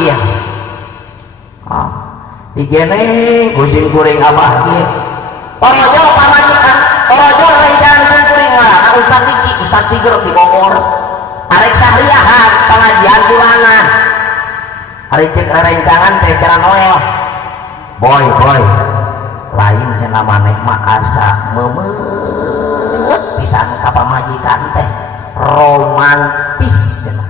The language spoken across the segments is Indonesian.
iya digeneng kusim kuring abah ieu torojo pamajikan torojo rencangan kusim kuring mah Ustaz Diki Ustaz Tiger di Bogor arek syahriahan pengajian bulanan hari cek rencangan teh cara Noel boy lain cenah maneh mah asa meumeut pisan ka pamajikan teh romantis cenah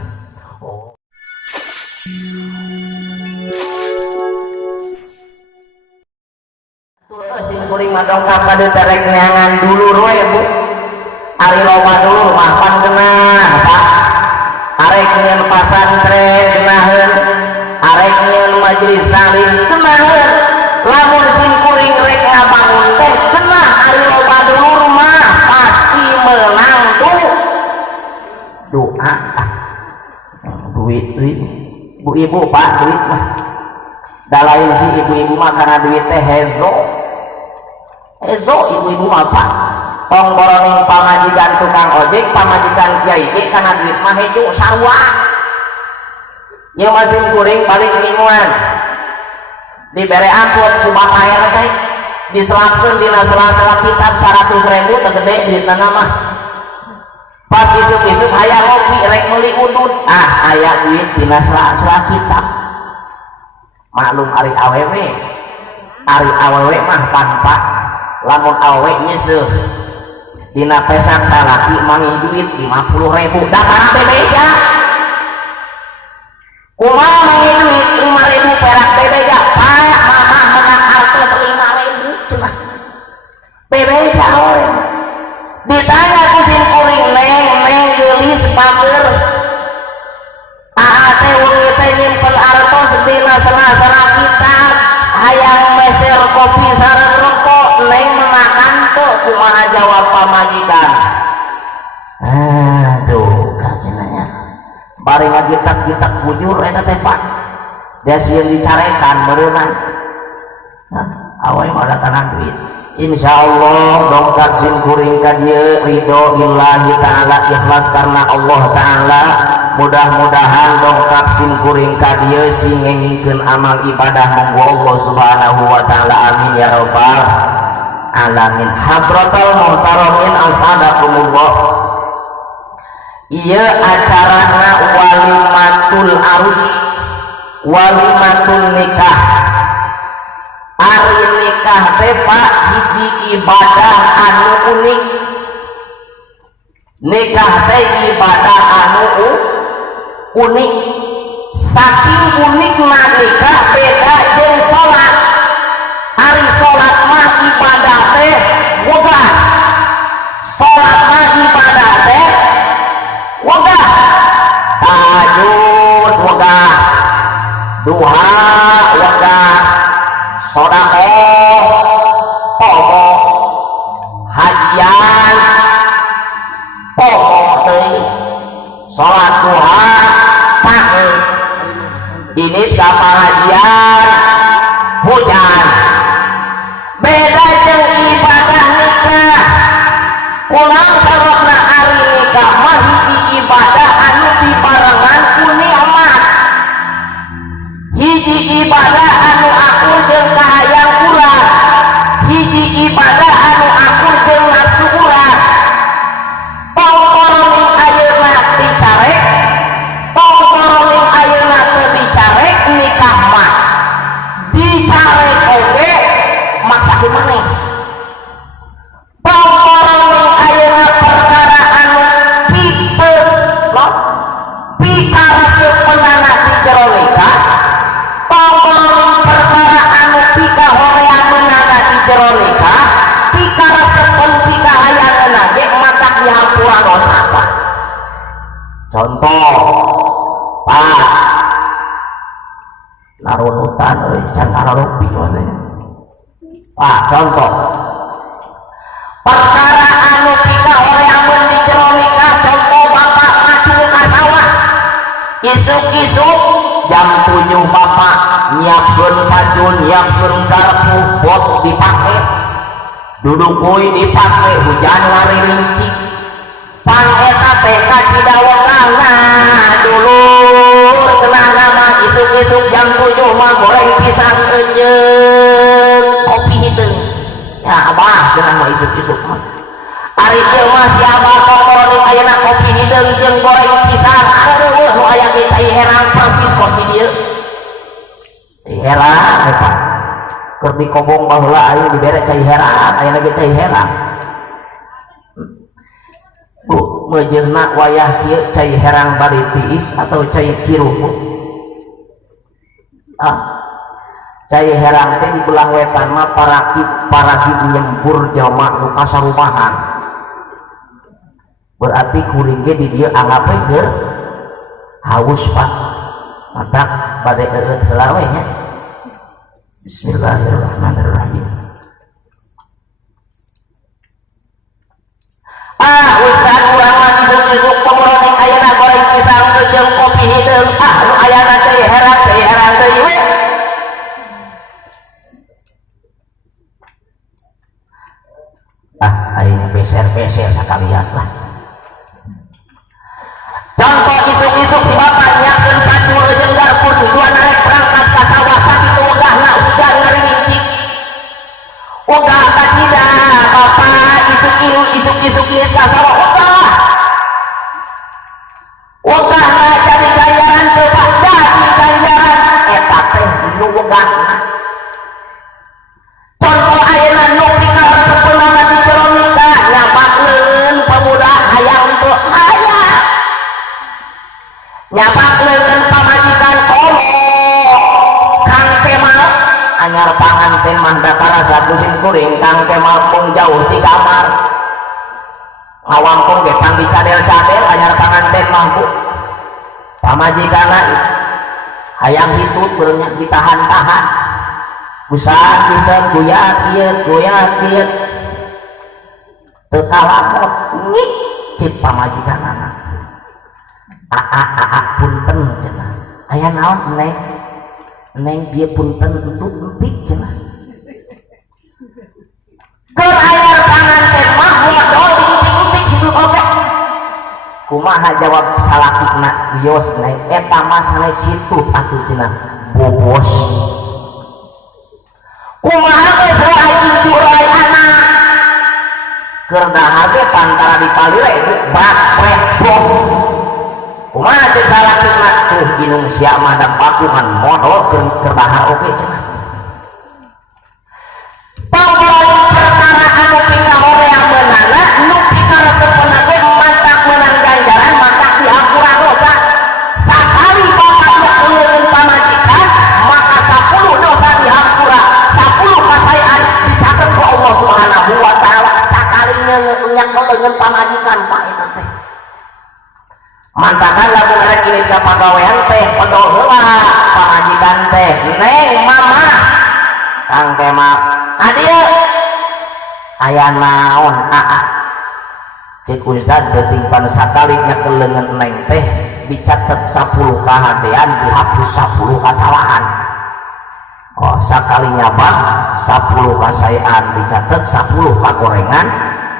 kuring mah dongkap ka dieu rek neangan dulur we Bu ari loba dulur mah pan geunah Pak arek nyieun pasantren geunaheun arek nyieun majelis taklim geunaheun lamun sim kuring rek ngabangun teh geunah ari loba dulur mah pasti menang doa duit Bu ibu Pak duit mah da lain si ibu-ibu mah karena duit teh hezo ibu-ibu apa tong boroning pamajikan tukang ojek pamajikan kiai karena duit mah hejo sarwa yang masih kuring paling linguan dibere angkut ku bapak teh diselapkeun dina sela-sela kitab 100.000 teu gede duitna mah pas isuk-isuk aya ngopi rek meuli udud aya duit dina sela-sela kitab maklum ari awewe mah tanpa lamun awewe nyeseuh dina pesak salaki mangi duit 50.000 da kana bebeja kumaha mangi duit 5.000 perak bebeja Pak mama menang artos 5.000 cenah bebeja we ditanya ku sim kuring neng geulis pager teh wengi teh nyimpen artos dina sela-sela kitab hayang meser kopi sareng rokok neng menakan tuh kumaha jawab pamajikan aduh kacenanya bari ngagitak-gitak bujur eta teh Pak dia sieun dicarekan beureunan awewe mah datangna duit insyaallah dongkap sim kuring ka dieu ridho lillahi ta'ala ikhlas karena Allah ta'ala mudah-mudahan dongkap sim kuring ka dieu sing ngengingkeun amal ibadah monggo Allah subhanahu wa ta'ala amin ya rabbal alamin hadratal muhtaramin asadakumullah ieu acarana walimatul arus walimatul nikah ari nikah teh Pak hiji ibadah anu unik nikah teh ibadah anu unik saking unikna nikah beda jeung salat ari salat mah ibadah teh wegah salat mah ibadah teh wegah tahajud wegah duha wegah sedekah pomo hajian pomo teuing salat duha sahe ini ka pengajian hujan beda jeung ibadah nikah ulang sababna ari nikah mah hiji ibadah anu dibarengan ku nikmat hiji ibadah anu akur jeung kahayang urang hiji ibadah anu akur jeung nafsu urang tongkoroning ayeuna dicarek tongkoroning ayeuna teu dicarek nikah mah dicarek oge maksa kumaneh tongkoroning ayeuna perkara anu pipe lo pikara sepenana di jero nikah tongkoroning perkara anu pika horeang menana di jero nikah pikara sepen pika hayangeuna ge matak dihampura dosa Pak contoh Pak narunutan can kararopi Pak contoh perkara anu pika horeang mun di jero nikah contoh bapak ngacung ka sawah isuk-isuk jam 7 bapak nyiapkeun pajun nyiapkeun garpu bot dipake duduk kuy dipake hujan ngaririnci pan eta teh ka Cidaweganna dulur cenah nama isuk-isuk ari jelema siapa kongkorong ayeuna kopi hideung jeung goreng pisang aduh nu aya ge cai herang persis kos di dieu cai herang eta keur dikobong baheula aya dibere cai herang ayeuna ge cai herang bu mejeuna wayah kieu cai herang bari tiis atau cai kiru cai herang teh di belah wetan mah paragib nyempur jelema nu kasarumahan berarti kuring ge di dieu anggape keur haus pak mata bade eueut heula we nya bismillahirrahmanirrahim ustaz urang mah isuk-isuk pemoroning ayeuna goreng pisang jeung kopi hideung nu ayana cai herang deui we ayeuna beser-beser sakalian lah contoh isuk-isuk si bapak nyiapkeun pacul jeung garpu tujuan arek berangkat ka sawah sakitu wegahna hujan ngarincik udah ka cida bapak isuk-isuk ieu ka sawah wegahna jadi ganjaran teu Pak jadi ganjaran eta teh nu wegahna contoh ayeuna nu pikaresepkeunna di jero nikah nyapakeun pemuda hayang teu nyapakleun pamajikan komo Kang Kemal anyar panganten mah dakara satu sim kuring Kang Kemal pun jauh di kamar ngawangkung ge pang dicadel-cadel anyar panganten mah bu pamajikanna hayang hitut beureunya ditahan-tahan busan guyat ieu teu kalamot ngik cit pamajikanna punten cenah aya naon neng bieu punten entut empik cenah keur anyar panganten mah modal empik kitu oge kumaha jawab salakina bios neng eta mah sanes situ atuh cenah bobos kumaha geus rai incurai anak keur dahar ge pantara dipalire bakrek bom kumaha cek salakina tuh ginung sia mah da pakungan modal keur dahar oge cenah panggoling perkara anu pikahoreang meunana nu pikaresepkeunna ge mantak meunang ganjaran mantak dihampura dosa sakali bapak nyeukeun pamajikan maka 10 dosa dihampura 10 kasaean dicatet ku Allah Subhanahu wa taala sakali nyeukeun pamajikan Pak eta teh mantakan lamun arek ini ka pagawean teh pedol heula pamajikan teh neng mama Kang Kemal adieu aya naon cek ustad betingpan sakali nyakeleungeun neng teh dicatet 10 kahadean dihapus 10 kasalahan sakali nyabang 10 kasaean dicatet 10 kagorengan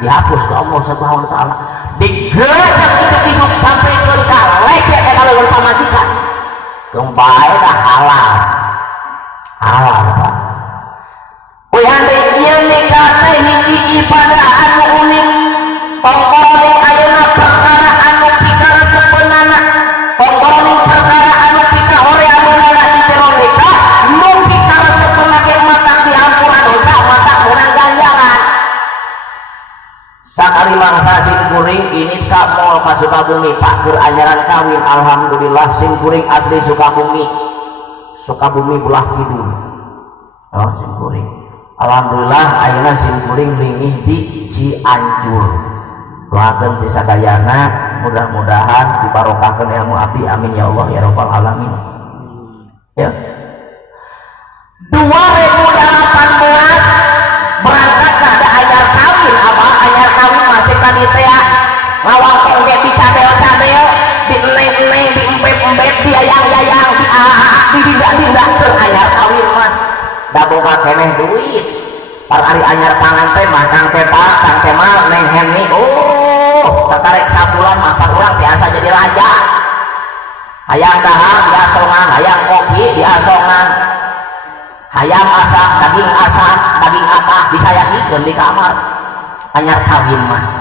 dihapus ku Allah Subhanahu wa taala digerejak isuk-isuk sampai ke lecet eta leuweung pamajikan geung bae dah halal Pak uyande ieu nikah teh hiji ibadah anu unik panggoling ayeuna perkara anu pikaresepkeunana panggoling perkara anu pikahoreang meunana di jero nikah nu pikaresepkeunna ge matak dihampura dosa matak meunang ganjaran sakali mangsa sim kuring ini ka mall ka Sukabumi Pak keur anyaran kawin alhamdulillah sim kuring asli Sukabumi belah kidul sim kuring alhamdulillah ayeuna sim kuring lingih di Cianjur doakeun di sadayana mudah-mudahan dibarokahkeun ilmu abdi amin ya Allah ya rabbal alamin ya 2018 berangkat ada anyar kawin abah anyar kawin masih panitia ngawangkong ge dicadel-cadel dieneng-eneng diempet-empet diayang-yayang didindak-dindak keur anyar kawin mah da boga keneh duit par ari anyar panganten mah Kang Kemal neng Heni tatarek sabulan mah par urang biasa jadi raja hayang dahar diasongan hayang kopi diasongan hayam asak daging apa disayasikeun di kamar anyar kawin mah